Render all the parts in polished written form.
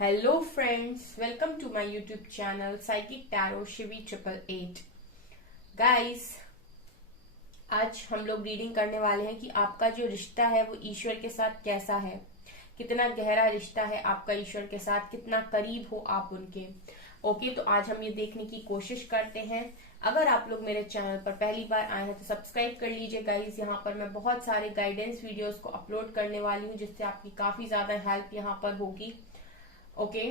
Hello friends, welcome to my YouTube channel psychic tarot Shivi 888। Guys, आज हम लोग reading करने वाले हैं कि आपका जो रिश्ता है वो ईश्वर के साथ कैसा है, कितना गहरा रिश्ता है आपका ईश्वर के साथ, कितना करीब हो आप उनके। ओके, तो आज हम ये देखने की कोशिश करते हैं। अगर आप लोग मेरे चैनल पर पहली बार आए हैं तो सब्सक्राइब कर लीजिए गाइस। यहाँ पर मैं बहुत सारे गाइडेंस वीडियोस को अपलोड करने वाली हूँ जिससे आपकी काफी ज्यादा हेल्प यहाँ पर होगी। ओके,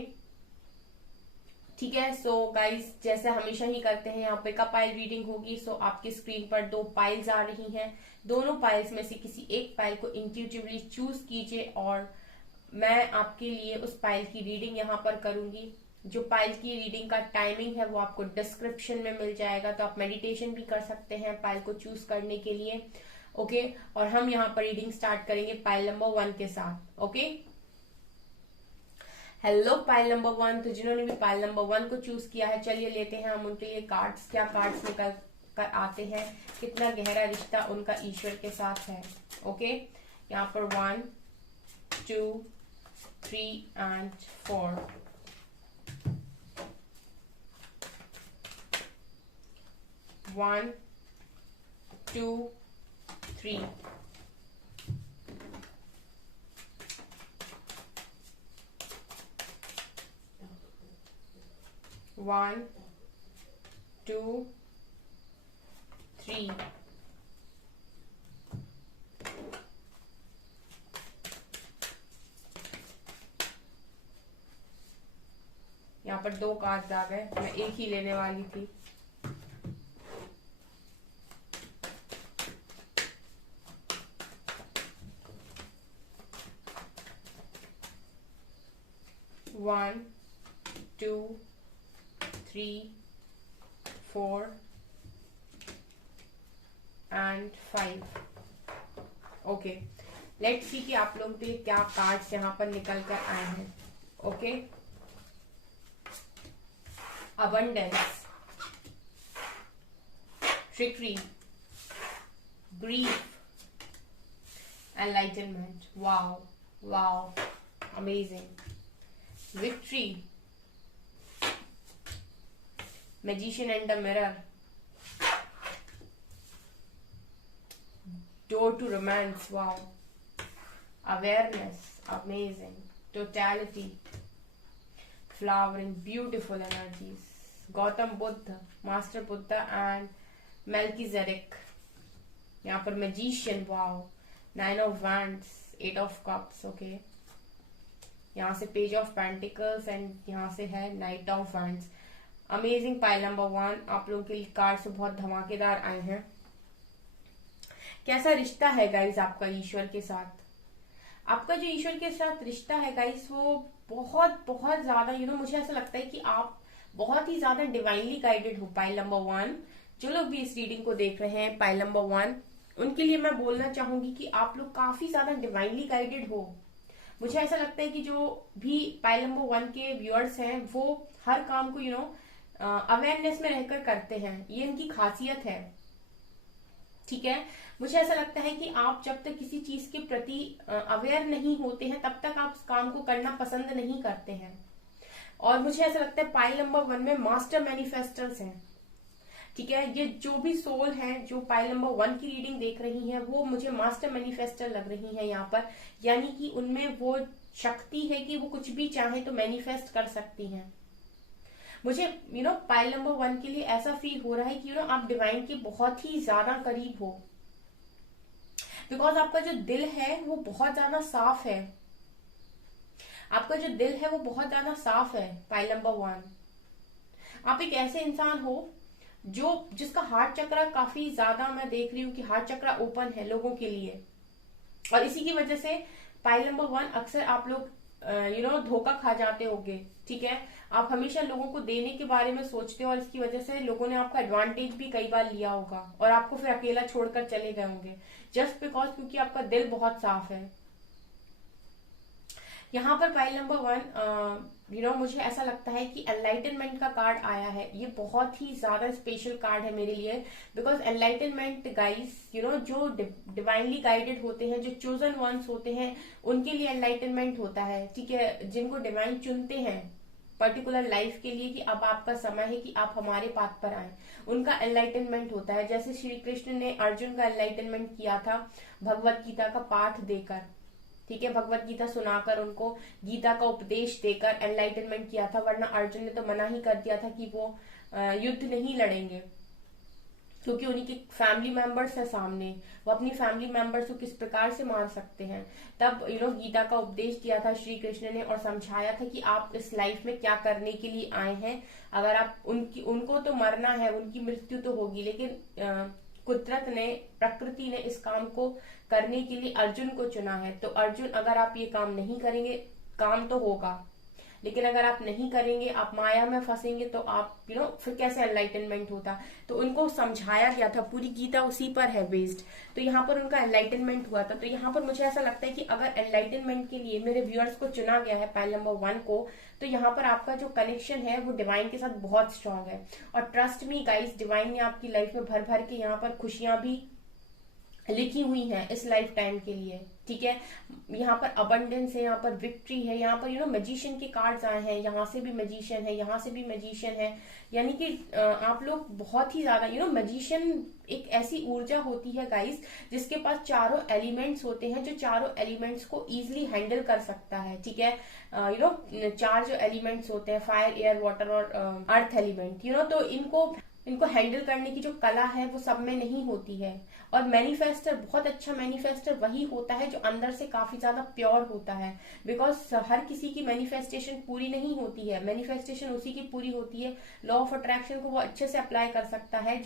ठीक है। सो गाइस, जैसे हमेशा ही करते हैं, यहाँ पे का पाइल रीडिंग होगी। सो आपकी स्क्रीन पर दो पाइल्स आ रही हैं। दोनों पाइल्स में से किसी एक पाइल को इंट्यूटिवली चूज कीजिए और मैं आपके लिए उस पाइल की रीडिंग यहाँ पर करूंगी। जो पाइल की रीडिंग का टाइमिंग है वो आपको डिस्क्रिप्शन में मिल जाएगा, तो आप मेडिटेशन भी कर सकते हैं पाइल को चूज करने के लिए। ओके, और हम यहाँ पर रीडिंग स्टार्ट करेंगे पाइल नंबर 1 के साथ। Okay, hello pile number 1। तो जिन्होंने भी पाइल नंबर 1 को चूज किया है, चलिए लेते हैं हम उनके लिए कार्ड्स। क्या कार्ड्स निकल कर आते हैं, कितना गहरा रिश्ता उनका ईश्वर के साथ है। ओके, यहाँ पर 1, 2, 3 एंड 4। 1, 2, 3। 1, 2, 3। यहाँ पर दो कार्ड्स आ गए, मैं एक ही लेने वाली थी। One, two, 3, 4 and 5। Okay, let's see कि आप लोग के क्या कार्ड्स यहाँ पर निकल कर आए हैं। Okay, abundance, trickery, grief, enlightenment. Wow wow, amazing. Victory, Magician and the Mirror, Door to Romance, wow. Awareness, amazing. Totality, flowering, beautiful energies. Gautam Buddha, Master Buddha and Melchizedek. यहाँ पर Magician, wow. 9 of Wands, 8 of Cups, okay. यहाँ से Page of Pentacles and यहाँ से है Knight of Wands. Amazing pile number 1, आप लोगों के लिए कार्ड से बहुत धमाकेदार आए हैं। कैसा रिश्ता है गाइस आपका ईश्वर के साथ? आपका जो ईश्वर के साथ रिश्ता है गाइस, वो बहुत बहुत ज्यादा मुझे ऐसा लगता है कि आप बहुत ही ज्यादा डिवाइनली गाइडेड हो। पाइल नंबर 1, जो लोग भी इस रीडिंग को देख रहे हैं पाइल नंबर 1, उनके लिए मैं बोलना चाहूंगी कि आप लोग काफी ज्यादा डिवाइनली गाइडेड हो। मुझे ऐसा लगता है कि जो भी पाइल नंबर 1 के व्यूअर्स हैं वो हर काम को अवेयरनेस में रहकर करते हैं, ये इनकी खासियत है। ठीक है, मुझे ऐसा लगता है कि आप जब तक किसी चीज के प्रति अवेयर नहीं होते हैं तब तक आप उस काम को करना पसंद नहीं करते हैं। और मुझे ऐसा लगता है पाइल नंबर 1 में मास्टर मैनिफेस्टर्स हैं। ठीक है, ये जो भी सोल है जो पाइल नंबर 1 की रीडिंग देख रही हैं वो मुझे मास्टर मैनिफेस्टर लग रही है यहाँ पर। यानी कि उनमें वो शक्ति है कि वो कुछ भी चाहे तो मैनिफेस्ट कर सकती हैं। मुझे पाइल नंबर 1 के लिए ऐसा फील हो रहा है कि आप डिवाइन के बहुत ही ज्यादा करीब हो, बिकॉज आपका जो दिल है वो बहुत ज्यादा साफ है। आपका जो दिल है वो बहुत ज्यादा साफ है पाइल नंबर 1। आप एक ऐसे इंसान हो जिसका हार्ट चक्रा काफी ज्यादा, मैं देख रही हूँ कि हार्ट चक्रा ओपन है लोगों के लिए। और इसी की वजह से पाइल नंबर 1 अक्सर आप लोग धोखा खा जाते होंगे। ठीक है, आप हमेशा लोगों को देने के बारे में सोचते हो और इसकी वजह से लोगों ने आपका एडवांटेज भी कई बार लिया होगा और आपको फिर अकेला छोड़कर चले गए होंगे, जस्ट बिकॉज क्योंकि आपका दिल बहुत साफ है। यहाँ पर पाइल नंबर 1, मुझे ऐसा लगता है कि एनलाइटनमेंट का कार्ड आया है। ये बहुत ही ज्यादा स्पेशल कार्ड है मेरे लिए, बिकॉज एनलाइटनमेंट गाइस, जो डिवाइनली गाइडेड होते हैं, जो चोजन वंस होते हैं, उनके लिए एनलाइटनमेंट होता है, ठीक है। जिनको डिवाइन चुनते हैं पर्टिकुलर लाइफ के लिए कि अब आपका समय है कि आप हमारे पाथ पर आए, उनका एनलाइटनमेंट होता है। जैसे श्री कृष्ण ने अर्जुन का एनलाइटनमेंट किया था भगवत गीता का पाठ देकर, ठीक है, भगवत गीता सुनाकर, उनको गीता का उपदेश देकर एनलाइटनमेंट किया था। वरना अर्जुन ने तो मना ही कर दिया था कि वो युद्ध नहीं लड़ेंगे, क्योंकि उन्हीं के फैमिली मेंबर्स है सामने, वो अपनी फैमिली मेंबर्स को किस प्रकार से मार सकते हैं। तब गीता का उपदेश दिया था श्री कृष्ण ने और समझाया था कि आप इस लाइफ में क्या करने के लिए आए हैं। अगर आप उनको तो मरना है, उनकी मृत्यु तो होगी, लेकिन कुदरत ने, प्रकृति ने इस काम को करने के लिए अर्जुन को चुना है। तो अर्जुन, अगर आप ये काम नहीं करेंगे, काम तो होगा, लेकिन अगर आप नहीं करेंगे, आप माया में फंसेंगे, तो आप फिर कैसे एनलाइटनमेंट होता। तो उनको समझाया गया था, पूरी गीता उसी पर है बेस्ड। तो यहाँ पर उनका एनलाइटनमेंट हुआ था। तो यहाँ पर मुझे ऐसा लगता है कि अगर एनलाइटनमेंट के लिए मेरे व्यूअर्स को चुना गया है पाइल नंबर 1 को, तो यहाँ पर आपका जो कनेक्शन है वो डिवाइन के साथ बहुत स्ट्रांग है। और ट्रस्ट मी गाइस, डिवाइन ने आपकी लाइफ में भर भर के यहाँ पर खुशियां भी लिखी हुई है इस लाइफ टाइम के लिए, ठीक है। यहाँ पर अबंडेंस है, यहाँ पर विक्ट्री है, यहाँ पर मैजिशियन के कार्ड्स आए हैं, यहाँ से भी मैजिशियन है, यहाँ से भी मैजिशियन है। यानी कि आप लोग बहुत ही ज्यादा मैजिशियन एक ऐसी ऊर्जा होती है गाइस, जिसके पास चारों एलिमेंट्स होते हैं, जो चारों एलिमेंट्स को इजीली हैंडल कर सकता है, ठीक है। चार जो एलिमेंट्स होते हैं, फायर, एयर, वाटर और अर्थ एलिमेंट, तो इनको हैंडल करने की जो कला है वो सब में नहीं होती है। और मैनिफेस्टर, बहुत अच्छा मैनिफेस्टर वही होता है जो अंदर से काफी ज्यादा प्योर होता है। बिकॉज हर किसी की मैनिफेस्टेशन पूरी नहीं होती है, मैनिफेस्टेशन उसी की पूरी होती है। लॉ ऑफ अट्रैक्शन को वो अच्छे से अप्लाई कर सकता है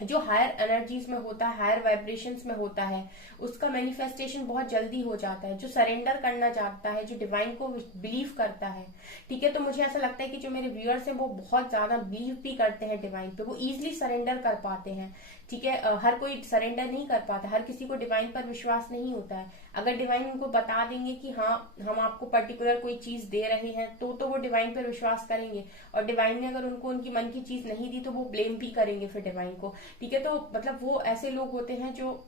जो हायर एनर्जीज में होता है, हायर वाइब्रेशंस में होता है, उसका मैनिफेस्टेशन बहुत जल्दी हो जाता है। जो सरेंडर करना चाहता है, जो डिवाइन को बिलीव करता है, ठीक है। तो मुझे ऐसा लगता है कि जो मेरे व्यूअर्स हैं वो बहुत ज्यादा बिलीव भी करते हैं डिवाइन पे, वो इजिली सरेंडर कर पाते हैं, ठीक है। हर कोई सरेंडर नहीं कर पाता, हर किसी को डिवाइन पर विश्वास नहीं होता है। अगर डिवाइन उनको बता देंगे कि हाँ हम आपको पर्टिकुलर कोई चीज दे रहे हैं, तो वो डिवाइन पर विश्वास करेंगे। और डिवाइन ने अगर उनको उनकी मन की चीज नहीं दी, तो वो ब्लेम भी करेंगे फिर डिवाइन को, ठीक है। तो मतलब वो ऐसे लोग होते हैं जो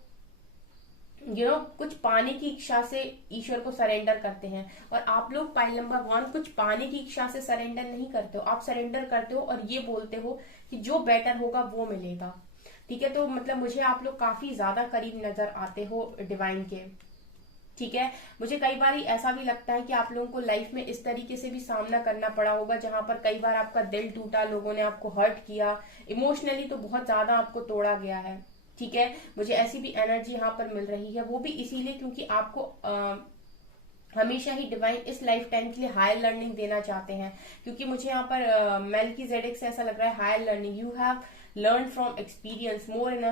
कुछ पाने की इच्छा से ईश्वर को सरेंडर करते हैं। और आप लोग पाइल नंबर 1 कुछ पाने की इच्छा से सरेंडर नहीं करते हो, आप सरेंडर करते हो और ये बोलते हो कि जो बेटर होगा वो मिलेगा, ठीक है। तो मतलब मुझे आप लोग काफी ज्यादा करीब नजर आते हो डिवाइन के, ठीक है। मुझे कई बार ऐसा भी लगता है कि आप लोगों को लाइफ में इस तरीके से भी सामना करना पड़ा होगा, जहां पर कई बार आपका दिल टूटा, लोगों ने आपको हर्ट किया, इमोशनली तो बहुत ज्यादा आपको तोड़ा गया है, ठीक है। मुझे ऐसी भी एनर्जी यहाँ पर मिल रही है, वो भी इसीलिए क्योंकि आपको हमेशा ही डिवाइन इस लाइफ टाइम के लिए हायर लर्निंग देना चाहते हैं। क्योंकि मुझे यहाँ पर मेल्कीजेडेक से ऐसा लग रहा है higher learning, you have learn from experience, more inner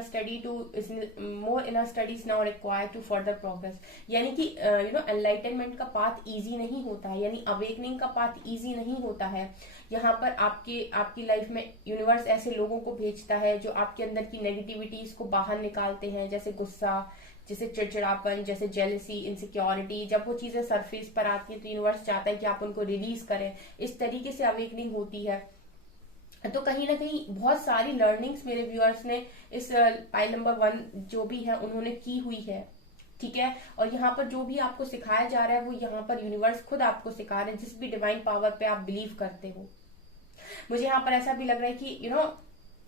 studies now required to further progress। यानी कि enlightenment का पाथ इजी नहीं होता है, यानी अवेकनिंग का पाथ इजी नहीं होता है। यहाँ पर आपकी लाइफ में यूनिवर्स ऐसे लोगों को भेजता है जो आपके अंदर की नेगेटिविटीज को बाहर निकालते हैं, जैसे गुस्सा, जैसे चिड़चिड़ापन, जैसे जेलसी, इनसिक्योरिटी। जब वो चीजें सरफेस पर आती है तो यूनिवर्स चाहता है कि आप उनको रिलीज करें। इस तरीके से अवेकनिंग होती है। तो कहीं ना कहीं बहुत सारी लर्निंग्स मेरे व्यूअर्स ने इस पाइल नंबर 1 जो भी है उन्होंने की हुई है, ठीक है। और यहाँ पर जो भी आपको सिखाया जा रहा है वो यहाँ पर यूनिवर्स खुद आपको सिखा रहे हैं, जिस भी डिवाइन पावर पे आप बिलीव करते हो। मुझे यहाँ पर ऐसा भी लग रहा है कि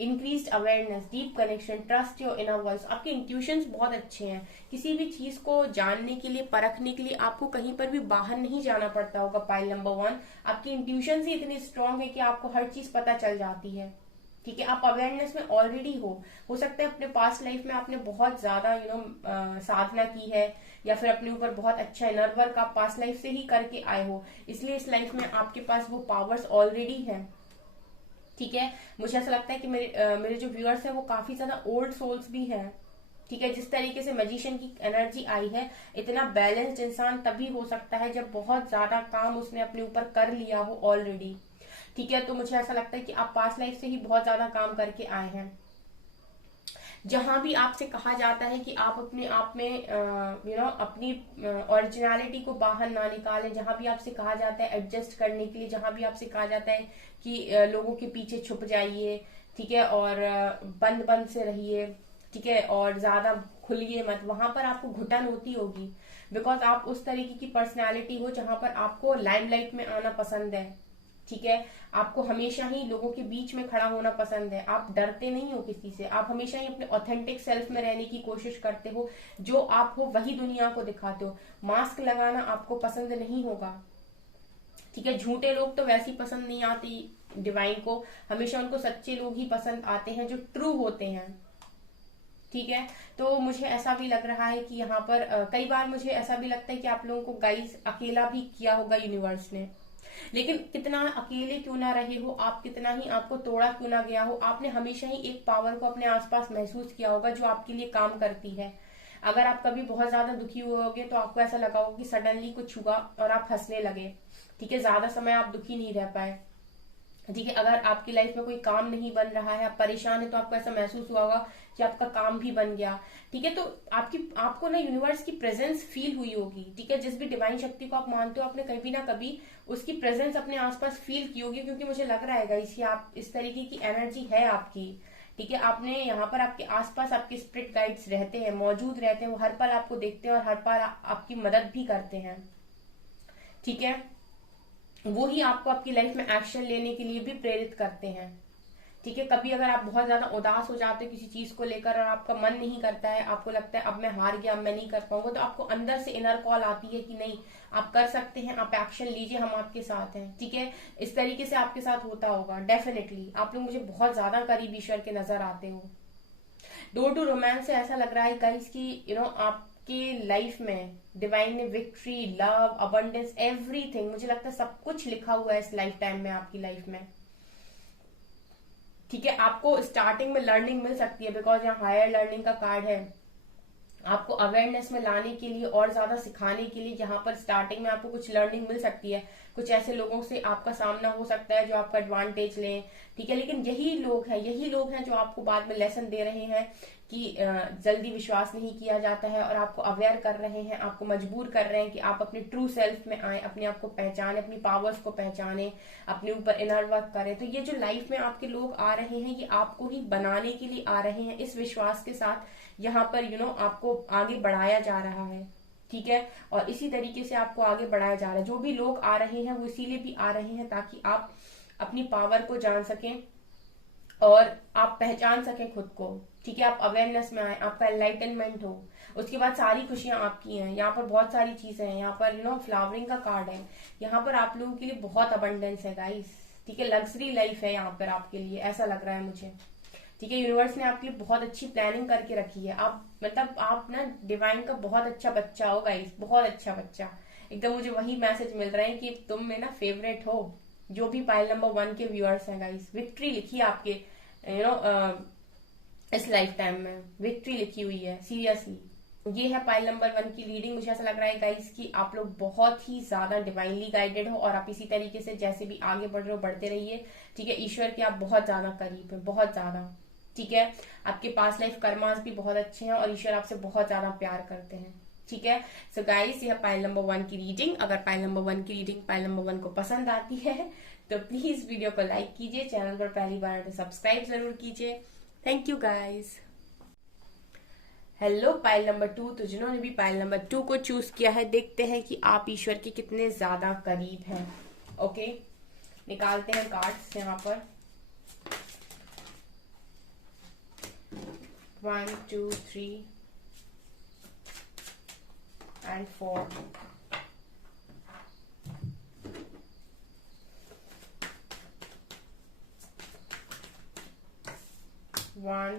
increased awareness, deep connection, trust your inner voice. आपके इंट्यूशंस बहुत अच्छे हैं, किसी भी चीज को जानने के लिए, परखने के लिए आपको कहीं पर भी बाहर नहीं जाना पड़ता होगा। पाइल नंबर 1 आपकी इंट्यूशंस ही इतने स्ट्रांग है कि आपको हर चीज पता चल जाती है, ठीक है। आप अवेयरनेस में ऑलरेडी हो सकता है अपने पास्ट लाइफ में आपने बहुत ज्यादा साधना की है, या फिर अपने ऊपर बहुत अच्छा इनर वर्क आप पास्ट लाइफ से ही करके आए हो, इसलिए इस लाइफ में आपके पास वो पावर्स ऑलरेडी है, ठीक है। मुझे ऐसा लगता है कि मेरे जो व्यूअर्स हैं वो काफी ज्यादा ओल्ड सोल्स भी हैं, ठीक है। जिस तरीके से मैजिशियन की एनर्जी आई है, इतना बैलेंस्ड इंसान तभी हो सकता है जब बहुत ज्यादा काम उसने अपने ऊपर कर लिया हो ऑलरेडी, ठीक है। तो मुझे ऐसा लगता है कि आप पास्ट लाइफ से ही बहुत ज्यादा काम करके आए हैं। जहां भी आपसे कहा जाता है कि आप अपने आप में अपनी ओरिजिनलिटी को बाहर ना निकालें, जहां भी आपसे कहा जाता है एडजस्ट करने के लिए, जहां भी आपसे कहा जाता है कि लोगों के पीछे छुप जाइए, ठीक है, और बंद बंद से रहिए, ठीक है, और ज्यादा खुलिए मत, वहां पर आपको घुटन होती होगी। बिकॉज आप उस तरीके की पर्सनैलिटी हो जहां पर आपको लाइमलाइट में आना पसंद है, ठीक है, आपको हमेशा ही लोगों के बीच में खड़ा होना पसंद है, आप डरते नहीं हो किसी से, आप हमेशा ही अपने ऑथेंटिक सेल्फ में रहने की कोशिश करते हो, जो आप हो वही दुनिया को दिखाते हो। मास्क लगाना आपको पसंद नहीं होगा, ठीक है, झूठे लोग तो वैसे ही पसंद नहीं आती डिवाइन को, हमेशा उनको सच्चे लोग ही पसंद आते हैं जो ट्रू होते हैं, ठीक है। तो मुझे ऐसा भी लग रहा है कि यहाँ पर कई बार मुझे ऐसा भी लगता है कि आप लोगों को गाइस अकेला भी किया होगा यूनिवर्स ने, लेकिन कितना अकेले क्यों ना रहे हो आप, कितना ही आपको तोड़ा क्यों ना गया हो, आपने हमेशा ही एक पावर को अपने आसपास महसूस किया होगा जो आपके लिए काम करती है। अगर आप कभी बहुत ज्यादा दुखी हुए होगे तो आपको ऐसा लगा होगा कि सडनली कुछ हुआ और आप हंसने लगे, ठीक है, ज्यादा समय आप दुखी नहीं रह पाए, ठीक है। अगर आपकी लाइफ में कोई काम नहीं बन रहा है, आप परेशान है, तो आपको ऐसा महसूस हुआ होगा कि आपका काम भी बन गया, ठीक है। तो आपको ना यूनिवर्स की प्रेजेंस फील हुई होगी, ठीक है, जिस भी डिवाइन शक्ति को आप मानते हो आपने कभी ना कभी उसकी प्रेजेंस अपने आसपास फील की होगी, क्योंकि मुझे लग रहा है गाइस कि आप इस तरीके की एनर्जी है आपकी, ठीक है। आपने यहाँ पर आपके आसपास आपके स्पिरिट गाइड्स रहते हैं, मौजूद रहते हैं, वो हर पल आपको देखते हैं और हर पल आपकी मदद भी करते हैं, ठीक है। वो ही आपको आपकी लाइफ में एक्शन लेने के लिए भी प्रेरित करते हैं, ठीक है। कभी अगर आप बहुत ज्यादा उदास हो जाते हो किसी चीज को लेकर और आपका मन नहीं करता है, आपको लगता है अब मैं हार गया, अब मैं नहीं कर पाऊंगा, तो आपको अंदर से इनर कॉल आती है कि नहीं आप कर सकते हैं, आप एक्शन लीजिए, हम आपके साथ हैं, ठीक है। इस तरीके से आपके साथ होता होगा डेफिनेटली, आप लोग मुझे बहुत ज्यादा करीब ईश्वर के नजर आते हो। डोर टू रोमांस से ऐसा लग रहा है गाइस कि आपकी लाइफ में डिवाइन ने विक्ट्री, लव, अबंडेंस, एवरीथिंग, मुझे लगता है सब कुछ लिखा हुआ है इस लाइफ टाइम में आपकी लाइफ में, ठीक है। आपको स्टार्टिंग में लर्निंग मिल सकती है, बिकॉज यहाँ हायर लर्निंग का कार्ड है, आपको अवेयरनेस में लाने के लिए और ज्यादा सिखाने के लिए यहाँ पर स्टार्टिंग में आपको कुछ लर्निंग मिल सकती है, कुछ ऐसे लोगों से आपका सामना हो सकता है जो आपका एडवांटेज लें, ठीक है। लेकिन यही लोग हैं जो आपको बाद में लेसन दे रहे हैं कि जल्दी विश्वास नहीं किया जाता है, और आपको अवेयर कर रहे हैं, आपको मजबूर कर रहे हैं कि आप अपने ट्रू सेल्फ में आए, अपने आप को पहचाने, अपनी पावर्स को पहचाने, अपने ऊपर इनर वर्क करें। तो ये जो लाइफ में आपके लोग आ रहे हैं ये आपको ही बनाने के लिए आ रहे हैं, इस विश्वास के साथ यहाँ पर आपको आगे बढ़ाया जा रहा है, ठीक है। और इसी तरीके से आपको आगे बढ़ाया जा रहा है, जो भी लोग आ रहे हैं वो इसीलिए भी आ रहे हैं ताकि आप अपनी पावर को जान सकें और आप पहचान सकें खुद को, ठीक है, आप अवेयरनेस में आए, आपका एनलाइटनमेंट हो, उसके बाद सारी खुशियां आपकी हैं। यहाँ पर बहुत सारी चीजें हैं, यहाँ पर फ्लावरिंग का कार्ड है, यहाँ पर आप लोगों के लिए बहुत अबंडेंस है गाइस, ठीक है, लग्जरी लाइफ है यहाँ पर आपके लिए, ऐसा लग रहा है मुझे, ठीक है। यूनिवर्स ने आपके लिए बहुत अच्छी प्लानिंग करके रखी है, आप ना डिवाइन का बहुत अच्छा बच्चा हो गाइस, बहुत अच्छा बच्चा, एकदम मुझे वही मैसेज मिल रहा है कि तुम में ना फेवरेट हो। जो भी पाइल नंबर 1 के व्यूअर्स हैं गाइस, विक्ट्री लिखी है आपके इस लाइफ टाइम में, विक्ट्री लिखी हुई है सीरियसली। ये है पाइल नंबर 1 की रीडिंग। मुझे ऐसा लग रहा है गाइस कि आप लोग बहुत ही ज्यादा डिवाइनली गाइडेड हो और आप इसी तरीके से जैसे भी आगे बढ़ रहे हो बढ़ते रहिए, ठीक है। ईश्वर के आप बहुत ज्यादा करीब है, बहुत ज्यादा, ठीक है। आपके पास लाइफ कर्मास भी बहुत अच्छे हैं और ईश्वर आपसे बहुत ज्यादा प्यार करते हैं, ठीक है। सो गाइस ये है पाइल नंबर 1 की रीडिंग। अगर पाइल नंबर 1 की रीडिंग पाइल नंबर 1 को पसंद आती है तो प्लीज वीडियो को लाइक कीजिए, चैनल पर पहली बार है तो सब्सक्राइब जरूर कीजिए। Thank you guys. Hello pile number 2, तो जिन्होंने भी पाइल नंबर 2 को चूज किया है, देखते हैं कि आप ईश्वर के कितने ज्यादा करीब हैं। ओके, निकालते हैं कार्ड्स यहाँ पर। 1 2 3 and 4. 1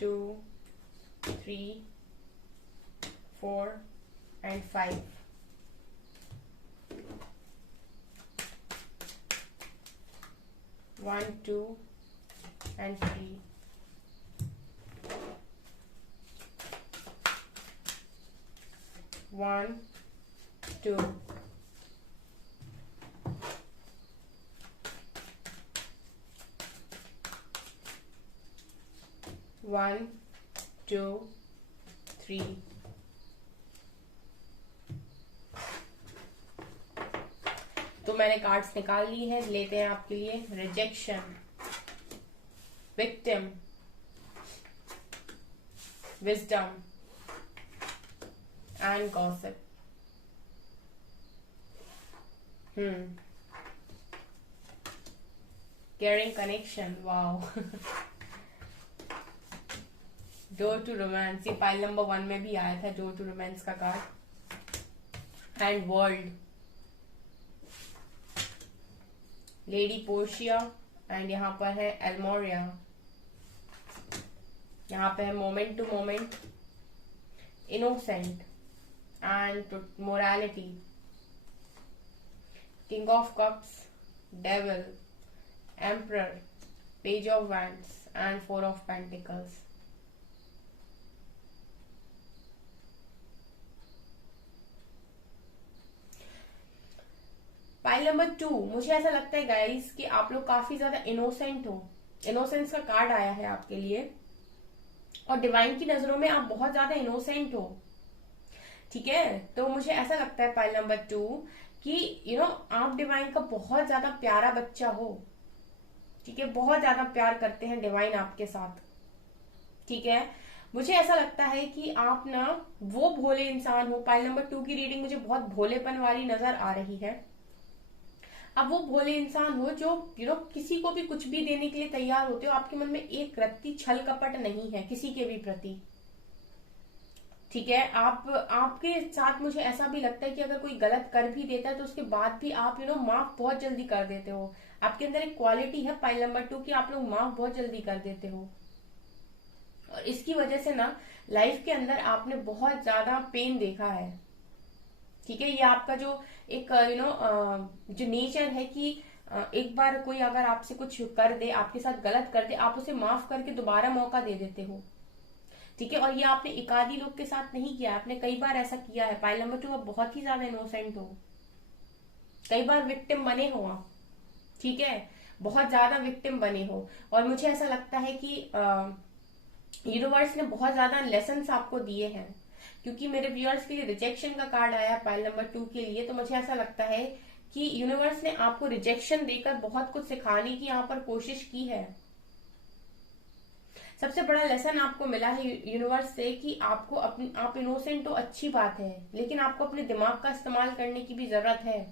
2 3 4 and 5. 1 2 and 3. 1 2. 1 2 3। तो मैंने कार्ड्स निकाल ली है, लेते हैं आपके लिए। Rejection, victim, wisdom and gossip. Caring connection, wow. Door to romance, ये पाइल नंबर 1 में भी आया था, डोर टू रोमांस का card. And world, lady Portia, and यहाँ पर है एल्मोरिया। यहाँ पे है moment to moment, innocent and morality, king of cups, devil, emperor, page of wands and 4 of pentacles. Pile number 2, मुझे ऐसा लगता है गाइस कि आप लोग काफी ज्यादा इनोसेंट हो। इनोसेंस का कार्ड आया है आपके लिए, और डिवाइन की नजरों में आप बहुत ज्यादा इनोसेंट हो। ठीक है, तो मुझे ऐसा लगता है पाइल नंबर 2 कि आप डिवाइन का बहुत ज्यादा प्यारा बच्चा हो। ठीक है, बहुत ज्यादा प्यार करते हैं डिवाइन आपके साथ। ठीक है, मुझे ऐसा लगता है कि आप ना वो भोले इंसान हो। पाइल नंबर 2 की रीडिंग मुझे बहुत भोलेपन वाली नजर आ रही है। अब वो भोले इंसान हो जो किसी को भी कुछ भी देने के लिए तैयार होते हो। आपके मन में एक रत्ती छल कपट नहीं है किसी के भी प्रति। ठीक है, आपके साथ मुझे ऐसा भी लगता है कि अगर कोई गलत कर भी देता है तो उसके बाद भी आप माफ बहुत जल्दी कर देते हो। आपके अंदर एक क्वालिटी है पाइल नंबर 2 की, आप लोग माफ बहुत जल्दी कर देते हो। और इसकी वजह से ना लाइफ के अंदर आपने बहुत ज्यादा पेन देखा है। ठीक है, ये आपका जो एक जो नेचर है कि एक बार कोई अगर आपसे कुछ कर दे, आपके साथ गलत कर दे, आप उसे माफ करके दोबारा मौका दे देते हो। ठीक है, और ये आपने एकाधी लोग के साथ नहीं किया, आपने कई बार ऐसा किया है। पाइल नंबर 2, आप बहुत ही ज्यादा इनोसेंट हो, कई बार विक्टिम बने हो आप। ठीक है, बहुत ज्यादा विक्टिम बने हो। और मुझे ऐसा लगता है कि यूनिवर्स ने बहुत ज्यादा लेसन्स आपको दिए हैं, क्योंकि मेरे व्यूअर्स के लिए रिजेक्शन का कार्ड आया पाइल नंबर 2 के लिए। तो मुझे ऐसा लगता है कि यूनिवर्स ने आपको रिजेक्शन देकर बहुत कुछ सिखाने की यहाँ पर कोशिश की है। सबसे बड़ा लेसन आपको मिला है यूनिवर्स से कि आपको आप इनोसेंट हो, अच्छी बात है, लेकिन आपको अपने दिमाग का इस्तेमाल करने की भी जरूरत है।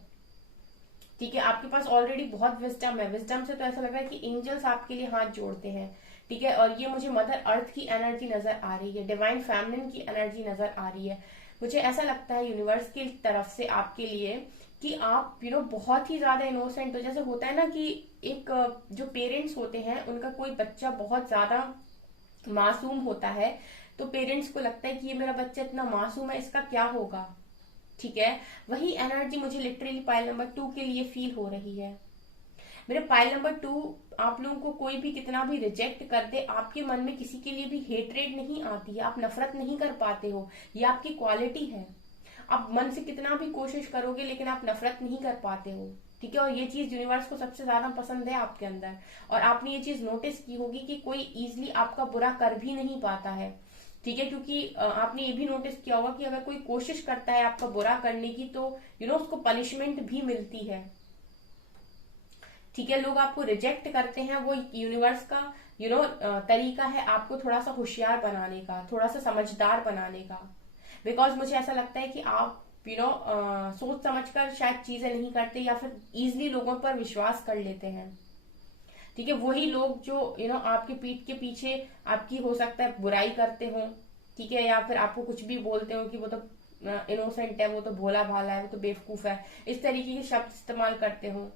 ठीक है, आपके पास ऑलरेडी बहुत विजडम है। विजडम से तो ऐसा लग रहा है कि एंजल्स आपके लिए हाथ जोड़ते हैं। ठीक है, और ये मुझे मदर अर्थ की एनर्जी नजर आ रही है, डिवाइन फेमिनिन की एनर्जी नजर आ रही है। मुझे ऐसा लगता है यूनिवर्स की तरफ से आपके लिए कि आप बहुत ही ज्यादा इनोसेंट हो। जैसे होता है ना कि एक जो पेरेंट्स होते हैं उनका कोई बच्चा बहुत ज्यादा मासूम होता है, तो पेरेंट्स को लगता है कि ये मेरा बच्चा इतना मासूम है, इसका क्या होगा। ठीक है, वही एनर्जी मुझे लिटरली पाइल नंबर 2 के लिए फील हो रही है। मेरे पाइल नंबर 2, आप लोगों को कोई भी कितना भी रिजेक्ट कर दे, आपके मन में किसी के लिए भी हेट्रेड नहीं आती है, आप नफरत नहीं कर पाते हो। ये आपकी क्वालिटी है। आप मन से कितना भी कोशिश करोगे लेकिन आप नफरत नहीं कर पाते हो। ठीक है, और ये चीज यूनिवर्स को सबसे ज्यादा पसंद है आपके अंदर। और आपने ये चीज नोटिस की होगी कि कोई इजीली आपका बुरा कर भी नहीं पाता है। ठीक है, क्योंकि आपने ये भी नोटिस किया होगा कि अगर कोई कोशिश करता है आपका बुरा करने की तो उसको पनिशमेंट भी मिलती है। ठीक है, लोग आपको रिजेक्ट करते हैं, वो यूनिवर्स का तरीका है आपको थोड़ा सा होशियार बनाने का, थोड़ा सा समझदार बनाने का। बिकॉज मुझे ऐसा लगता है कि आप सोच समझकर शायद चीजें नहीं करते, या फिर इजिली लोगों पर विश्वास कर लेते हैं। ठीक है, वही लोग जो आपके पीठ के पीछे आपकी हो सकता है बुराई करते हो। ठीक है, या फिर आपको कुछ भी बोलते हो कि वो तो इनोसेंट है, वो तो भोला भाला है, वो तो बेवकूफ है, इस तरीके के शब्द इस्तेमाल करते हो,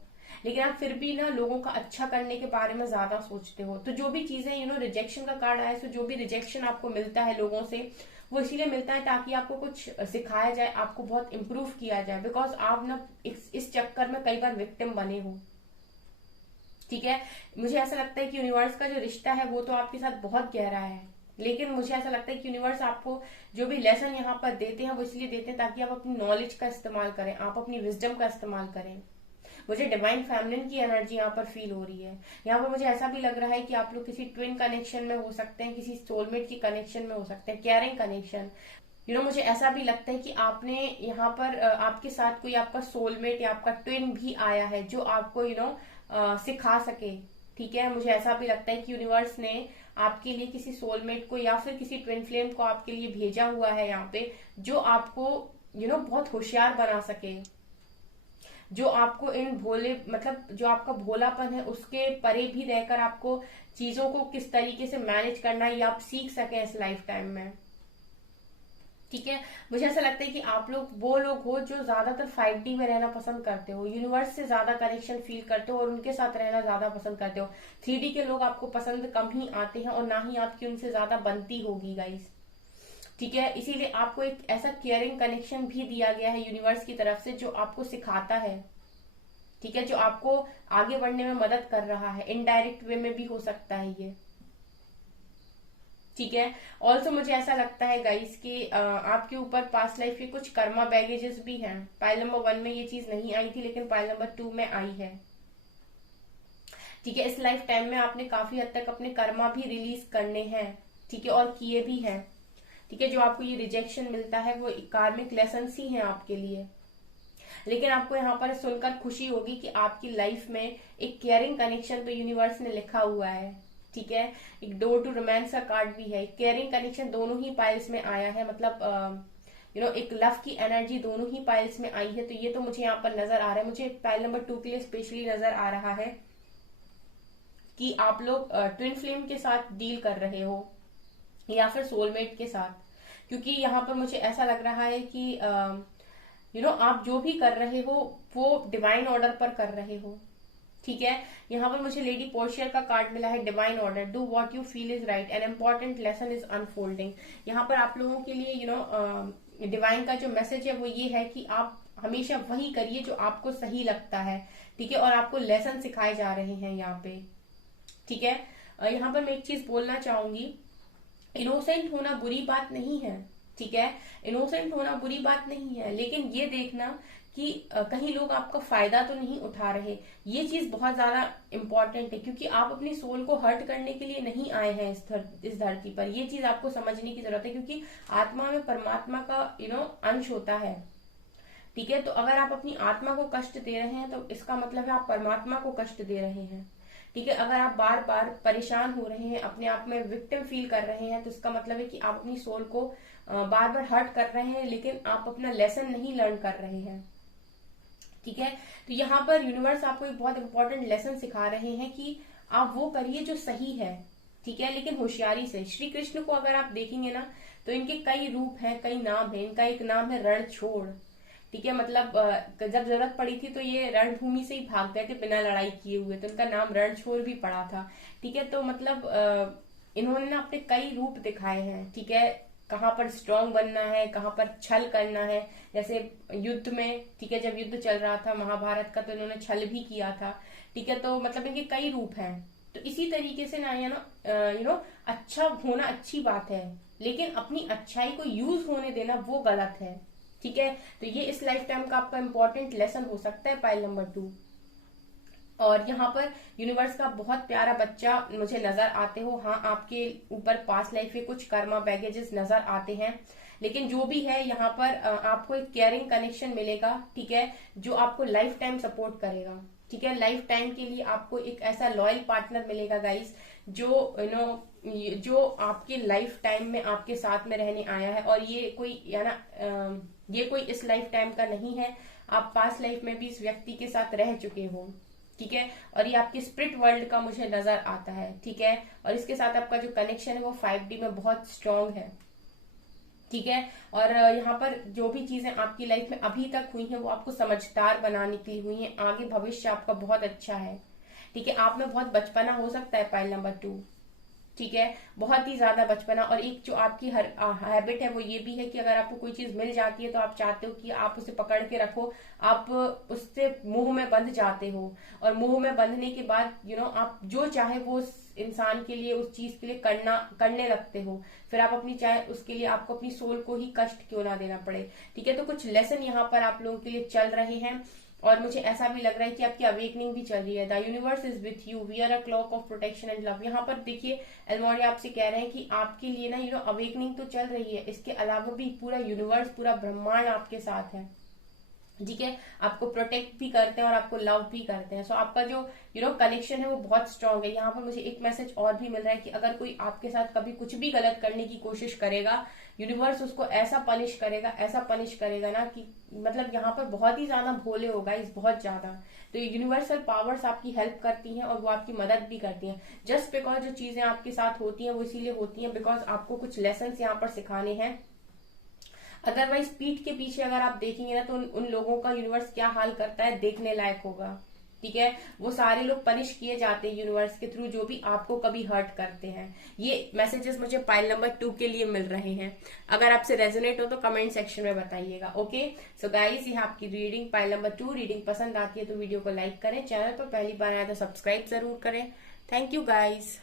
लेकिन आप फिर भी ना लोगों का अच्छा करने के बारे में ज्यादा सोचते हो। तो जो भी चीजें रिजेक्शन का कार्ड आया, तो जो भी रिजेक्शन आपको मिलता है लोगों से, वो इसीलिए मिलता है ताकि आपको कुछ सिखाया जाए, आपको बहुत इम्प्रूव किया जाए। बिकॉज आप ना इस चक्कर में कई बार विक्टिम बने हो। ठीक है, मुझे ऐसा लगता है कि यूनिवर्स का जो रिश्ता है वो तो आपके साथ बहुत गहरा है, लेकिन मुझे ऐसा लगता है कि यूनिवर्स आपको जो भी लेसन यहाँ पर देते हैं वो इसलिए देते हैं ताकि आप अपनी नॉलेज का इस्तेमाल करें, आप अपनी विजडम का इस्तेमाल करें। मुझे डिवाइन फेमिनिन की एनर्जी यहाँ पर फील हो रही है। यहाँ पर मुझे ऐसा भी लग रहा है कि आप लोग किसी ट्विन कनेक्शन में हो सकते हैं, किसी सोलमेट की कनेक्शन में हो सकते हैं, केयरिंग कनेक्शन। मुझे ऐसा भी लगता है कि आपने यहाँ पर आपके साथ कोई आपका सोलमेट या आपका ट्विन भी आया है जो आपको सिखा सके। ठीक है, मुझे ऐसा भी लगता है कि यूनिवर्स ने आपके लिए किसी सोलमेट को या फिर किसी ट्विन फ्लेम को आपके लिए भेजा हुआ है यहाँ पे, जो आपको बहुत होशियार बना सके, जो आपको इन भोले मतलब जो आपका भोलापन है उसके परे भी रहकर आपको चीजों को किस तरीके से मैनेज करना है ये आप सीख सके इस लाइफ टाइम में। ठीक है, मुझे ऐसा लगता है कि आप लोग वो लोग हो जो ज्यादातर 5D में रहना पसंद करते हो, यूनिवर्स से ज्यादा कनेक्शन फील करते हो और उनके साथ रहना ज्यादा पसंद करते हो। 3D के लोग आपको पसंद कम ही आते हैं और ना ही आपकी उनसे ज्यादा बनती होगी गाइस। ठीक है, इसीलिए आपको एक ऐसा केयरिंग कनेक्शन भी दिया गया है यूनिवर्स की तरफ से जो आपको सिखाता है। ठीक है, जो आपको आगे बढ़ने में मदद कर रहा है, इनडायरेक्ट वे में भी हो सकता है ये। ठीक है, ऑल्सो मुझे ऐसा लगता है गाइस कि आपके ऊपर पास्ट लाइफ के कुछ कर्मा बैगेजेस भी हैं। पाइल नंबर 1 में ये चीज नहीं आई थी लेकिन पाइल नंबर 2 में आई है। ठीक है, इस लाइफ टाइम में आपने काफी हद तक अपने कर्मा भी रिलीज करने हैं। ठीक है, और किए भी हैं। ठीक है, जो आपको ये रिजेक्शन मिलता है वो कार्मिक लेसन ही है आपके लिए। लेकिन आपको यहाँ पर सुनकर खुशी होगी कि आपकी लाइफ में एक केयरिंग कनेक्शन तो यूनिवर्स ने लिखा हुआ है। ठीक है, एक डोर टू रोमांस का कार्ड भी है, केयरिंग कनेक्शन दोनों ही पाइल्स में आया है, मतलब एक लव की एनर्जी दोनों ही पाइल्स में आई है। तो ये तो मुझे यहाँ पर नजर आ रहा है, मुझे पाइल नंबर 2 के लिए स्पेशली नजर आ रहा है कि आप लोग ट्विन फ्लेम के साथ डील कर रहे हो या फिर सोलमेट के साथ, क्योंकि यहाँ पर मुझे ऐसा लग रहा है कि आप जो भी कर रहे हो वो डिवाइन ऑर्डर पर कर रहे हो। ठीक है, यहाँ पर मुझे लेडी पोर्शियर का कार्ड मिला है, divine order, do what you feel is right, an important lesson is unfolding. यहाँ पर आप लोगों के लिए डिवाइन का जो मैसेज है वो ये है कि आप हमेशा वही करिए जो आपको सही लगता है। ठीक है, और आपको लेसन सिखाए जा रहे हैं यहाँ पे। ठीक है, यहाँ पर मैं एक चीज बोलना चाहूंगी, इनोसेंट होना बुरी बात नहीं है। ठीक है, इनोसेंट होना बुरी बात नहीं है, लेकिन ये देखना कि कहीं लोग आपका फायदा तो नहीं उठा रहे, ये चीज बहुत ज्यादा इंपॉर्टेंट है, क्योंकि आप अपनी सोल को हर्ट करने के लिए नहीं आए हैं इस धरती पर। ये चीज आपको समझने की जरूरत है, क्योंकि आत्मा में परमात्मा का अंश होता है। ठीक है, तो अगर आप अपनी आत्मा को कष्ट दे रहे हैं तो इसका मतलब है आप परमात्मा को कष्ट दे रहे हैं। ठीक है, अगर आप बार बार परेशान हो रहे हैं, अपने आप में विक्टिम फील कर रहे हैं, तो इसका मतलब है कि आप अपनी सोल को बार बार हर्ट कर रहे हैं, लेकिन आप अपना लेसन नहीं लर्न कर रहे हैं। ठीक है, तो यहाँ पर यूनिवर्स आपको एक बहुत इंपॉर्टेंट लेसन सिखा रहे हैं कि आप वो करिए जो सही है। ठीक है, लेकिन होशियारी से। श्री कृष्ण को अगर आप देखेंगे ना तो इनके कई रूप हैं, कई नाम हैं। इनका एक नाम है रणछोड़। ठीक है, मतलब जब जरूरत पड़ी थी तो ये रणभूमि से ही भाग गए थे बिना लड़ाई किए हुए, तो इनका नाम रणछोड़ भी पड़ा था। ठीक है, तो मतलब इन्होंने ना अपने कई रूप दिखाए हैं। ठीक है, कहाँ पर स्ट्रांग बनना है, कहाँ पर छल करना है, जैसे युद्ध में। ठीक है, जब युद्ध चल रहा था महाभारत का तो इन्होंने छल भी किया था। ठीक है, तो मतलब इनके कई रूप हैं। तो इसी तरीके से ना अच्छा होना अच्छी बात है, लेकिन अपनी अच्छाई को यूज होने देना वो गलत है। ठीक है, तो ये इस लाइफ टाइम का आपका इंपॉर्टेंट लेसन हो सकता है, पाइल नंबर 2। और यहाँ पर यूनिवर्स का बहुत प्यारा बच्चा मुझे नजर आते हो। हाँ, आपके ऊपर पास्ट लाइफ के कुछ कर्मा बैगेजेस नजर आते हैं, लेकिन जो भी है यहाँ पर आपको एक केयरिंग कनेक्शन मिलेगा। ठीक है, जो आपको लाइफ टाइम सपोर्ट करेगा। ठीक है, लाइफ टाइम के लिए आपको एक ऐसा लॉयल पार्टनर मिलेगा गाइस, जो जो आपके लाइफ टाइम में आपके साथ में रहने आया है। और ये कोई ये कोई इस लाइफ टाइम का नहीं है, आप पास्ट लाइफ में भी इस व्यक्ति के साथ रह चुके हो। ठीक है, और ये आपके स्पिरिट वर्ल्ड का मुझे नजर आता है। ठीक है, और इसके साथ आपका जो कनेक्शन है वो 5D में बहुत स्ट्रांग है। ठीक है, और यहाँ पर जो भी चीजें आपकी लाइफ में अभी तक हुई हैं वो आपको समझदार बनाने के लिए हुई हैं। आगे भविष्य आपका बहुत अच्छा है। ठीक है, आप में बहुत बचपना हो सकता है, पाइल नंबर 2। ठीक है, बहुत ही ज्यादा बचपना। और एक जो आपकी हर हैबिट है वो ये भी है कि अगर आपको कोई चीज मिल जाती है तो आप चाहते हो कि आप उसे पकड़ के रखो, आप उससे मुंह में बंध जाते हो। और मुंह में बंधने के बाद आप जो चाहे वो उस इंसान के लिए, उस चीज के लिए करने लगते हो। फिर आप अपनी चाहे उसके लिए आपको अपनी सोल को ही कष्ट क्यों ना देना पड़े। ठीक है, तो कुछ लेसन यहाँ पर आप लोगों के लिए चल रहे हैं। और मुझे ऐसा भी लग रहा है कि आपकी अवेकनिंग भी चल रही है। The universe is with you, we are a cloak of protection and love. यहाँ पर देखिए एलमोरी आपसे कह रहे हैं कि आपके लिए ना अवेकनिंग तो चल रही है, इसके अलावा भी पूरा यूनिवर्स, पूरा ब्रह्मांड आपके साथ है, ठीक है। आपको प्रोटेक्ट भी करते हैं और आपको लव भी करते हैं। सो आपका जो कनेक्शन है वो बहुत स्ट्रांग है। यहाँ पर मुझे एक मैसेज और भी मिल रहा है कि अगर कोई आपके साथ कभी कुछ भी गलत करने की कोशिश करेगा, यूनिवर्स उसको ऐसा पनिश करेगा ना कि मतलब यहाँ पर बहुत ही ज्यादा भोले होगा, इस बहुत ज्यादा। तो यूनिवर्सल पावर्स आपकी हेल्प करती हैं और वो आपकी मदद भी करती हैं। जस्ट बिकॉज जो चीजें आपके साथ होती हैं वो इसीलिए होती हैं बिकॉज आपको कुछ लेसन यहाँ पर सिखाने हैं। अदरवाइज पीठ के पीछे अगर आप देखेंगे ना तो उन लोगों का यूनिवर्स क्या हाल करता है देखने लायक होगा, ठीक है। वो सारे लोग पनिश किए जाते हैं यूनिवर्स के थ्रू जो भी आपको कभी हर्ट करते हैं। ये मैसेजेस मुझे पाइल नंबर 2 के लिए मिल रहे हैं। अगर आपसे रेजोनेट हो तो कमेंट सेक्शन में बताइएगा। ओके सो गाइस, ये आपकी रीडिंग पाइल नंबर 2। रीडिंग पसंद आती है तो वीडियो को लाइक करें, चैनल पर पहली बार आया तो सब्सक्राइब जरूर करें। Thank you guys.